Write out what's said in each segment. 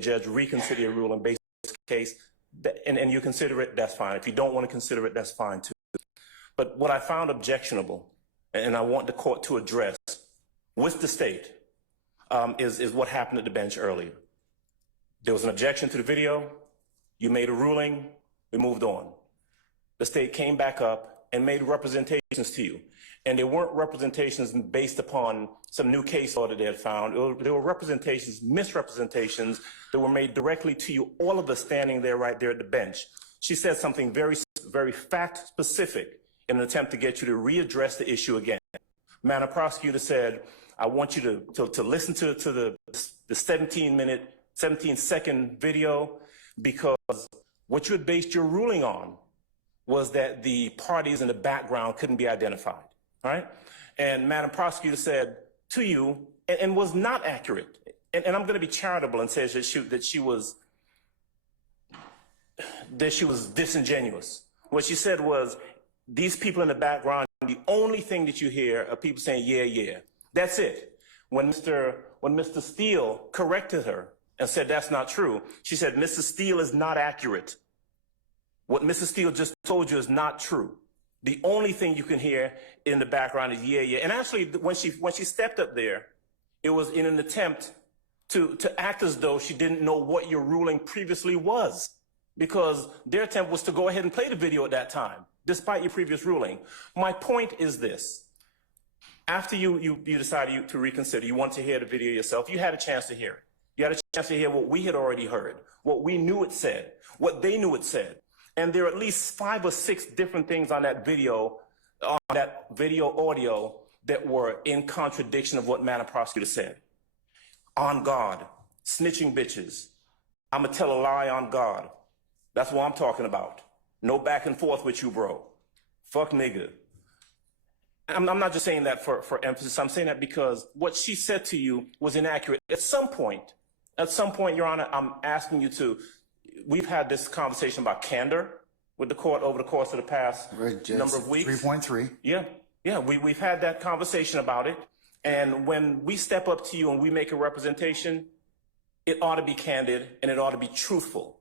judge reconsider your ruling based on this case, and you consider it, that's fine. If you don't want to consider it, that's fine too. But what I found objectionable, and I want the court to address with the state, is what happened at the bench earlier. There was an objection to the video. You made a ruling. We moved on. The state came back up and made representations to you. And they weren't representations based upon some new case law that they had found. There were representations, misrepresentations that were made directly to you, all of us standing there right there at the bench. She said something very, very fact specific in an attempt to get you to readdress the issue again. Madam Prosecutor said, I want you to listen to the 17-second video, because what you had based your ruling on was that the parties in the background couldn't be identified, all right? And Madam Prosecutor said to you, and was not accurate, and I'm going to be charitable and say that she was disingenuous. What she said was, these people in the background, the only thing that you hear are people saying, yeah, yeah. That's it. When Mr. Steele corrected her and said that's not true, she said, Mr. Steele is not accurate. What Mrs. Steele just told you is not true. The only thing you can hear in the background is yeah, yeah. And actually, when she stepped up there, it was in an attempt to act as though she didn't know what your ruling previously was, because their attempt was to go ahead and play the video at that time, despite your previous ruling. My point is this. After you decided to reconsider, you want to hear the video yourself, you had a chance to hear it. You had a chance to hear what we had already heard, what we knew it said, what they knew it said. And there are at least 5 or 6 different things on that video audio that were in contradiction of what Madam Prosecutor said. On God, snitching bitches. I'ma tell a lie on God. That's what I'm talking about. No back and forth with you, bro. Fuck nigga. I'm not just saying that for emphasis. I'm saying that because what she said to you was inaccurate. At some point, Your Honor, I'm asking you to, we've had this conversation about candor with the court over the course of the past number of weeks. 3.3. Yeah, we've had that conversation about it. And when we step up to you and we make a representation, it ought to be candid and it ought to be truthful.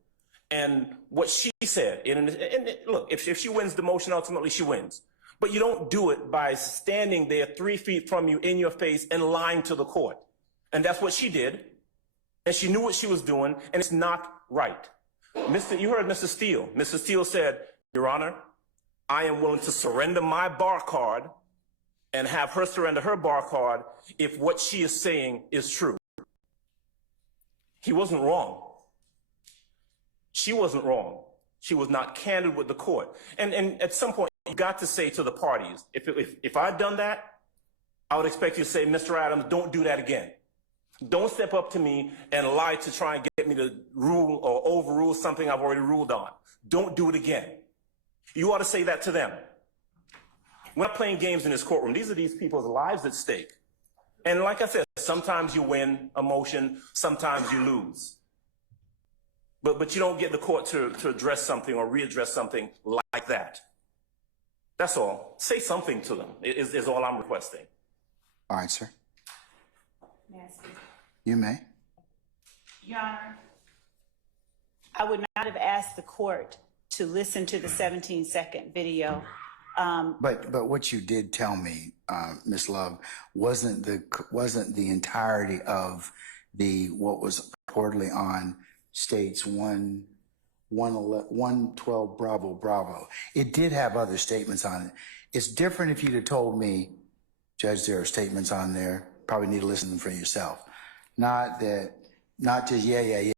And what she said, and look, if she wins the motion, ultimately she wins. But you don't do it by standing there 3 feet from you in your face and lying to the court. And that's what she did. And she knew what she was doing, and it's not right. You heard Mr. Steele. Mr. Steele said, Your Honor, I am willing to surrender my bar card and have her surrender her bar card if what she is saying is true. He wasn't wrong. She wasn't wrong. She was not candid with the court. And at some point, you got to say to the parties, if I'd done that, I would expect you to say, Mr. Adams, don't do that again. Don't step up to me and lie to try and get me to rule or overrule something I've already ruled on. Don't do it again. You ought to say that to them. We're not playing games in this courtroom. These are these people's lives at stake. And like I said, sometimes you win a motion, sometimes you lose. But you don't get the court to address something or readdress something like that. That's all. Say something to them is all I'm requesting. All right, sir. May I speak? You may. Your Honor, I would not have asked the court to listen to the 17-second video. But what you did tell me, Ms. Love, wasn't the entirety of what was reportedly on States 112 Bravo. It did have other statements on it. It's different if you'd have told me, Judge, there are statements on there. Probably need to listen to them for yourself. Not just yeah.